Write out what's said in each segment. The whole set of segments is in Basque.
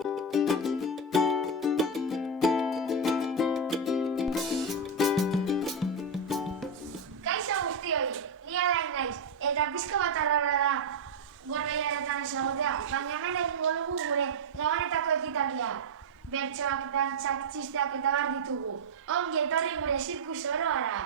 Kaixo guztioi, ni Alain naiz, eta pixka bat arrara da gorgaiaretan esagotea, baina hemen egingo dugu gure gabonetako ekitaldia. Bertsoak, dantzak, txisteak eta bar ditugu. Ongi etorri gure zirkus oroara.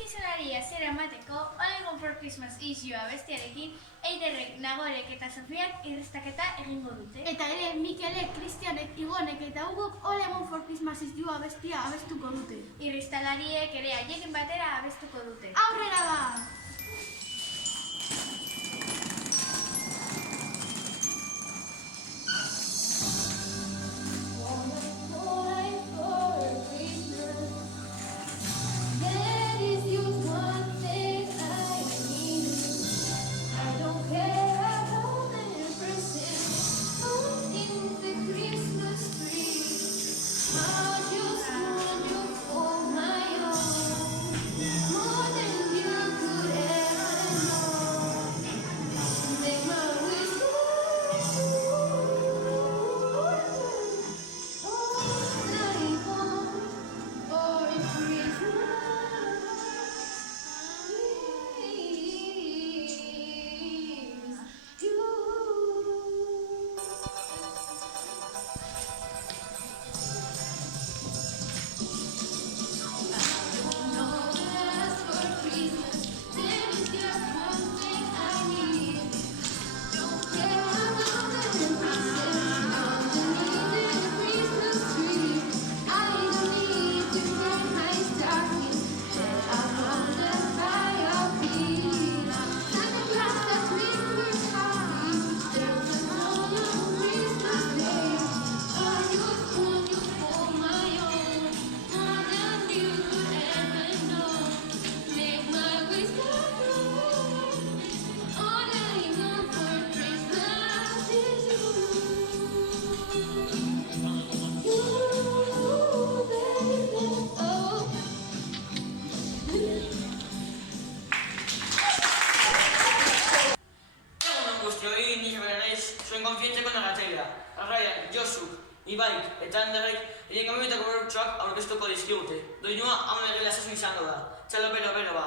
Gizonari hasiera emateko All I Want for Christmas Is You abestiarekin Eiderrek, Nagorek eta Sofiak irristaketa egingo dute. Eta ere Mikelek, Kristianek, Igonek eta Hugok All I Want for Christmas Is You abestia abestuko dute. Irristalariek ere haiekin batera abestuko dute. Aurrera ba! Zuen konfientzeko narratzailea, Arraian, Josuk, Ibaik eta Anderrek egin gamoetako bertsoak aurkeztuko dizkigute. Doinua haun egila sasun izango da. Txalo bero ba.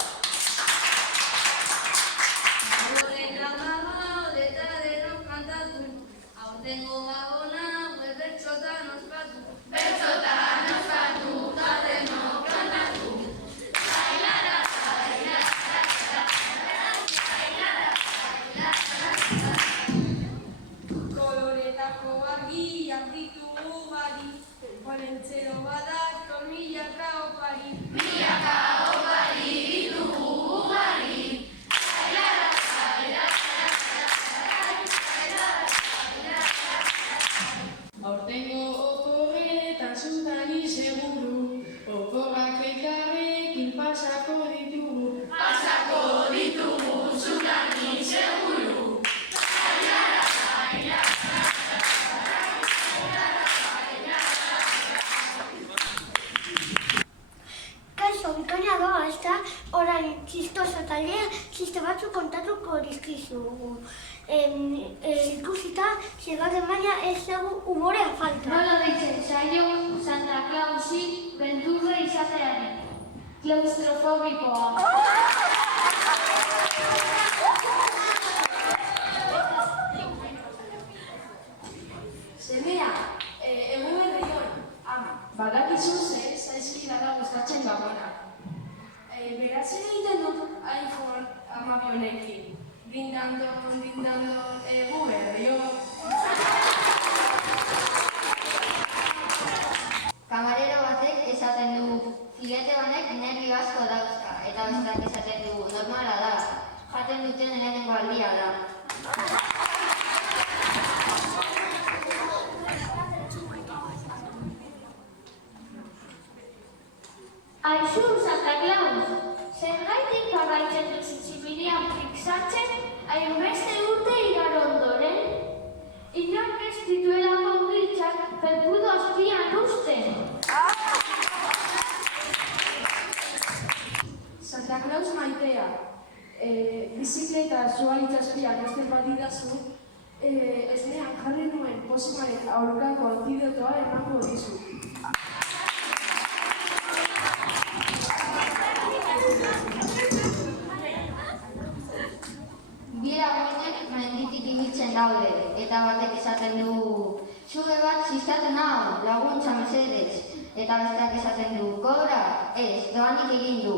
Aurrena gabon eta denok kantatu, aurtengo gabona gure bertsotan ospatu. Bertsotan ospatu eta denok kantatu. Koloretako argiak ditugu bari, Valentzero badak milaka opari. Milaka opari ditugu bari. Aurtengo oporretan zutari seguru, oporrak elkarrekin pasako ditugu. Pasako ditugu zutari seguru. Kaixo, bikaina doa, ez da, orain txistosa taldea, txiste batzuk kontatuko dizkizugu. Ikusita, zigarren baina ez dago umorea falta. Nola deitzen zaio Santa Clausi beldurra izatearen. Klaustrofobikoa. Semea, egun berrion, ama. Badakizu ze zaizkila da gustatzen gabona. Beratzen egiten dut iPhone amabionekin. Dindandon, egun berrion. Kamarero batek esaten dugu, filete honek nervio asko dauzka, eta besteak esaten dugu, normala da, jaten duten lehenengo aldia da. Aizu, Santa Claus, zergaitik jarraitzen dut zitzipirian fixatzen, hainbeste urte igaro ondoren? Inork ez dituelako giltzak felpudo azpian uzten. Santa Claus maitea, bizikleta zuaitz azpian uzten badidazu, esnean jarri nuen posemaren aurkako antidotoa emango dizu. Bi lagunek menditik ibiltzen daude, eta batek esaten du, zuge bat ziztaten hau, laguntza mesedez. Eta besteak esaten du, kobra, ez, doanik egin du.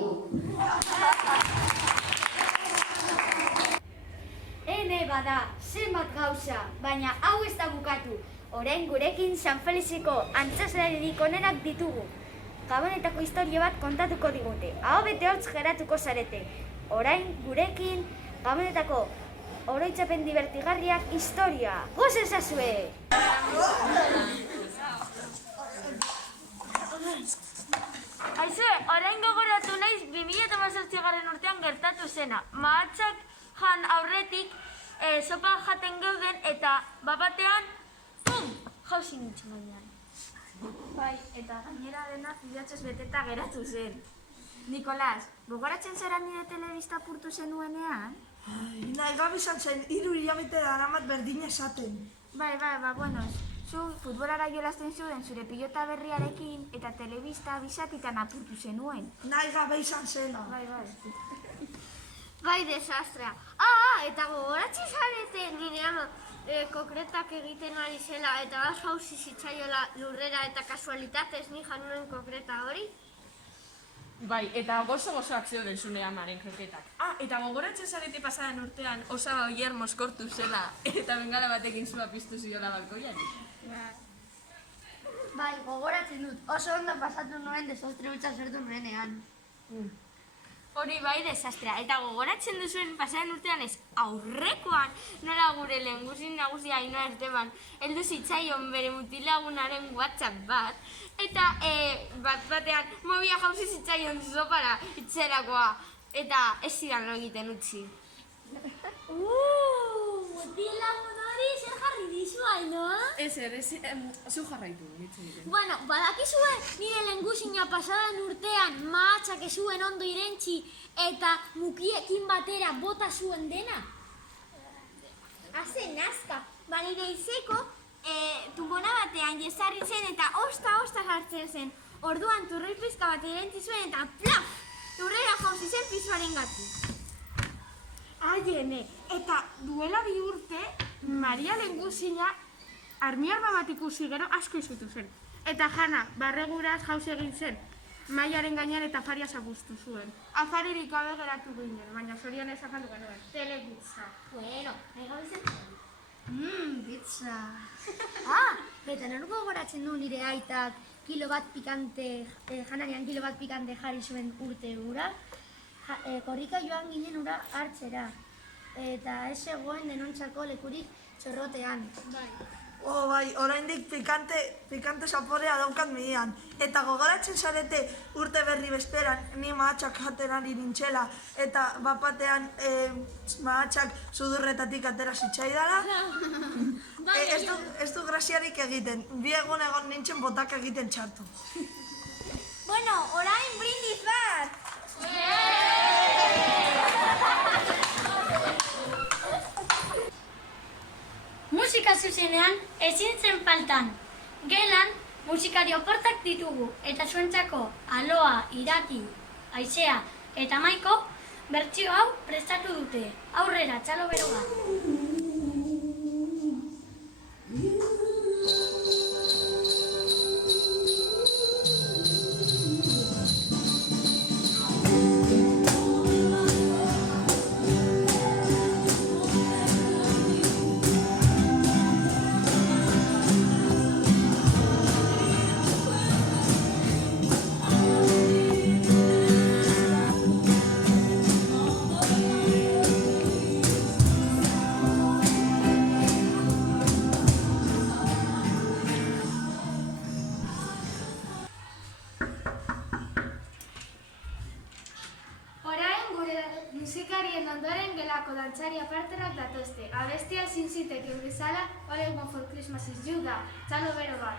Ene bada, zenbat gauza, baina hau ez da bukatu. Orain gurekin San Feliziko antzazlaririk onenak ditugu. Gabonetako historia bat kontatuko digute. Aho bete hortz geratuko zarete. Orain gurekin Gabonetako oroitzapen divertigarriak historia. Goz ezazue! Aizue, orain gogoratu naiz 2018 urtean gertatu zena. Mahatsak jan aurretik sopa jaten geuden eta bapatean, pum, jauzi nintzen gainean. Bai, eta gainera dena idatzoz beteta geratu zen. Nikolas, gogoratzen zara nire telebista apurtu zenuenean? Nahi gabe izan zen, 3 hilabete daramat berdin esaten. Bai, bueno, zu futbolara jolasten zuen zure pilota berriarekin eta telebista bizatitan apurtu zenuen. Nahi gabe izan zena. Bai. Bai, desastrea. Eta gogoratzen zarete nire ama kokretak egiten ari zela eta bat jauzi zitzaiola lurrera eta kasualitatez ni januen kokreta hori? Bai, eta gozo-gozoak zeuden zune amaren kroketak. Eta gogoratzen zarete pasadan urtean Osaba Oier moskortu zela eta bengala batekin zua piztu ziola balkoian. Bai, gogoratzen dut, oso ondo pasatu nuen desastre hutsa zertu nuenean. Hori bai desastrea, eta gogoratzen duzuen pasadan urtean ez aurrekoan nola gure lehengusik nagusia Ainhoa Esteban heldu zitzaion bere mutilagunaren WhatsApp bat, eta batean mobila jauzi zitzaion sopara itzerakoa, eta ez zidan lo egiten utzi. Mutilagun hori zer jarri dizu, Ainhoa? Zu jarraitu, ditzu diren. Bueno, badakizue nire lehengusina pasadan urtean mahatsak ezuen ondo irentzi eta mukiekin batera bota zuen dena? Haze nazka, nire izeko tubona batean jesarri zen eta osta sartzen zen. Orduan turroi pizka bat irentzi zuen eta plaf! Lurrera jauzi zen pisuaren gati. Aiene, eta duela 2 urte, Maria lehengusina armiarba bat ikusi gero asko izutu zen. Eta jana, barreguraz jauzi egin zen, mailaren gainean eta afaria zapuztu zuen. Afaririk gabe geratu ginen, baina zorian ezakandu genuen. Telepizza. Bueno, nahi gabe zen. Pizza. Eta noruko gogoratzen du nire aitak kilo bat pikante, janarian kilo bat pikante jarri zuen urte ura. Korrika joan ginen ura hartzera. Eta ez zegoen denontzako lekurik txorrotean. Bai, oraindik pikante zaporea daukat midean. Eta gogoratzen zarete urte berri besteran, ni mahatsak jaten ari nintzela, eta bapatean mahatsak sudurretatik atera zitzaidala. Ez du graziarik egiten, 2 egun egon nintzen botak egiten txartu. Bueno, orain brindis bat! Musika zuzenean ezin zen faltan. Gelan musikari oportak ditugu eta zuentzako Aloa, Irati, Aizea eta Maiko bertsio hau prestatu dute. Aurrera, txalo beroa. Musikarien ondoren gelako dantzari aparterak datozte. Abestia ezin ziteke bezala, All I Want for Christmas is You da. Txalo bero bat.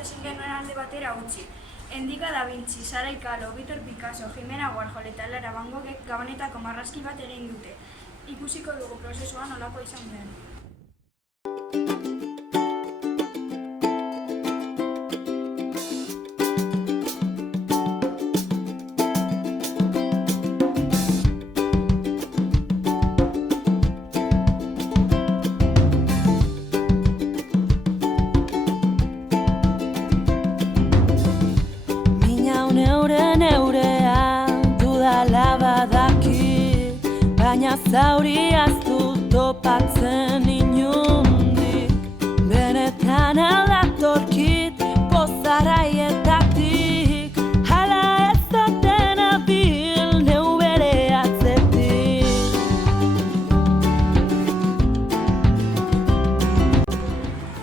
ezin genuen alde batera utzi. Endika da Vinci, Sara Kahlo, Víctor Picasso, Jimena Warhol eta Lara Van Goghek gabonetako marrazki bat egin dute. Ikusiko dugu prozesuan nolako izan den. Baina zauri aztu topatzen inundik, benetan aldatorkit pozaraietatik, hala ez zaten abil neu bere atzetik.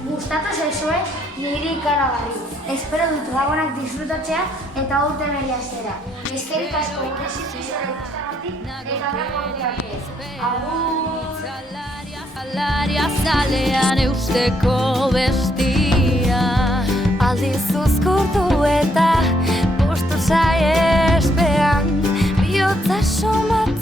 Gustatu zaizue niri ikaragarri. Espero dut gabonak disfrutatzea eta urte berria zera. Eskerrik asko presizizora ikustengatik eta horreko urteak ez. Agur! Alaria zalean eusteko bestia, aldiz uzkurtu eta postu zaiespean, bihotza somat